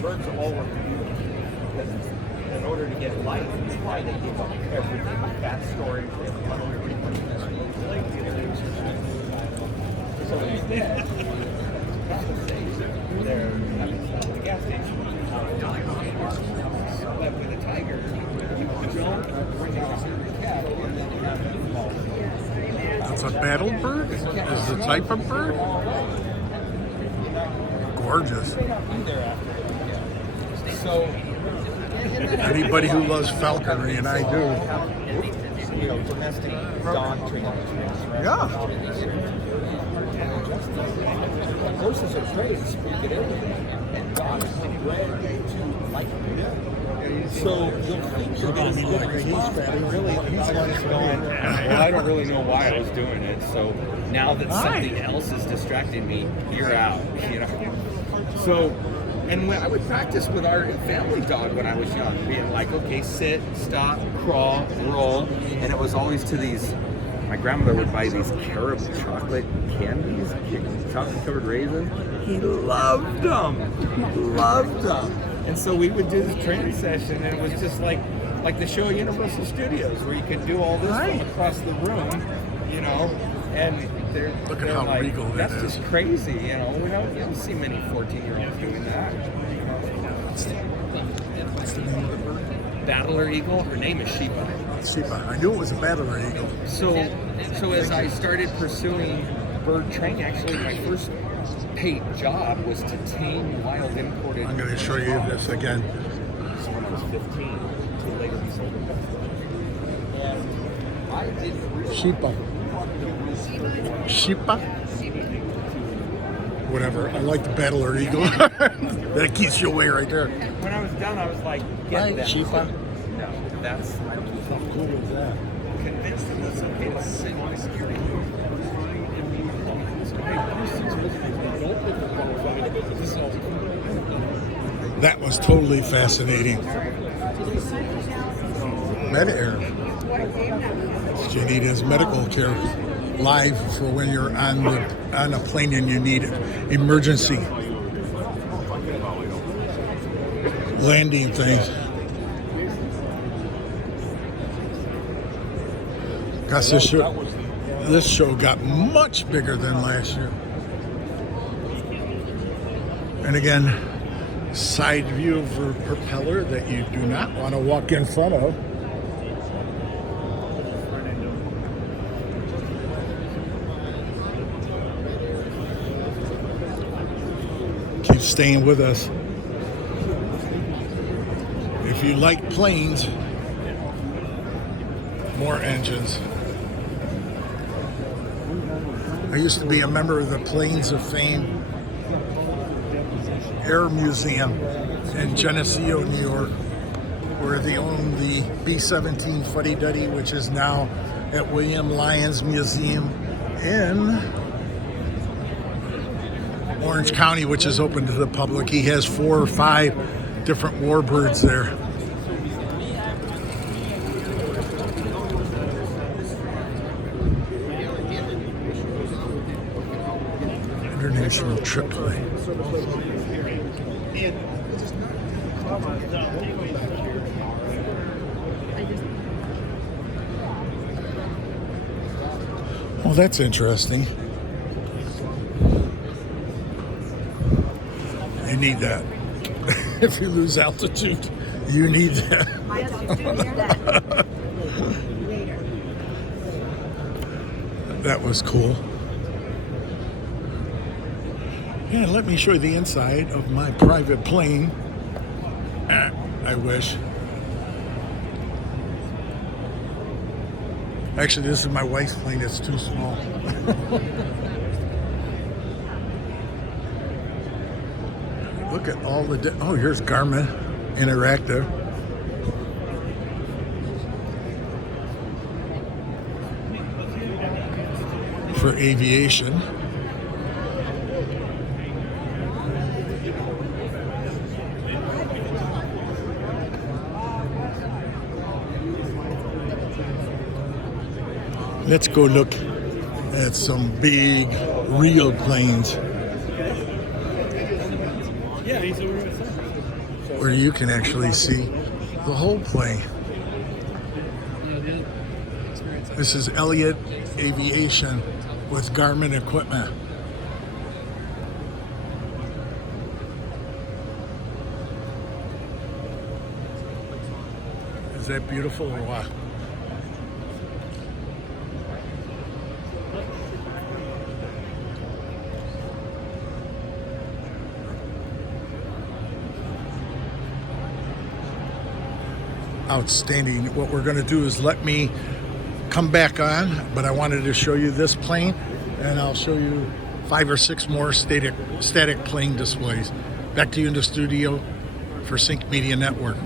Birds all work because in order to get light, that's why they give up everything. Cat storage, they have one over so they're at the gas station. But with a tiger, you don't bring out a cat. That's a battle bird? Is the type of bird? Gorgeous. So Anybody who loves falconry, and I do. You know, domestic dog training. Yeah. Horses are trained to speak at everything, and dogs are bred to like them. So you'll think you're going to be like he's really he's going. Well, I don't really know why I was doing it. So now that something else is distracting me, you're out. You know. So. And when I would practice with our family dog when I was young, being like, okay, sit, stop, crawl, roll. And it was always to these, my grandmother would buy these carob chocolate candies, chocolate covered raisin. He loved them, loved them. And so we would do this training session, and it was just like the show at Universal Studios, where you could do all this from across the room, you know, and Look at how like, regal that that's is. just crazy, you know. You don't see many 14-year-olds doing that. What's the name of the bird? Bateleur eagle. Her name is Sheba. Sheba. I knew it was a Bateleur eagle. So as I started pursuing bird training, actually my first paid job was to tame wild imported. I'm going to show you this again. So when I was 15, to later be sold. And I didn't really. Sheba. Sheba? Whatever. I like the Bateleur eagle. That keeps you away right there. When I was done, I was like, get that. Sheba? No, that's. How cool is that? Convinced them it's okay to sing on security. That was totally fascinating. Midair. You need his medical care live for when you're on a plane and you need emergency landing things. Gosh, this show got much bigger than last year. And again, side view of a propeller that you do not want to walk in front of. Keep staying with us. If you like planes, more engines. I used to be a member of the Planes of Fame Air Museum in Geneseo, New York, where they own the B-17 Fuddy Duddy, which is now at William Lyons Museum in Orange County, which is open to the public. He has 4 or 5 different warbirds there. International trip play. Well, that's interesting. You need that. If you lose altitude, you need that. That was cool. Yeah, let me show you the inside of my private plane. I wish. Actually, this is my wife's plane. It's too small. Look at all the... Oh, here's Garmin Interactive. For aviation. Let's go look at some big, real planes. Yeah, he's over there. where you can actually see the whole plane. This is Elliott Aviation with Garmin equipment. Is that beautiful or what? Outstanding. What we're going to do is let me come back on, but I wanted to show you this plane, and I'll show you 5 or 6 more static plane displays. Back to you in the studio for Sync Media Network.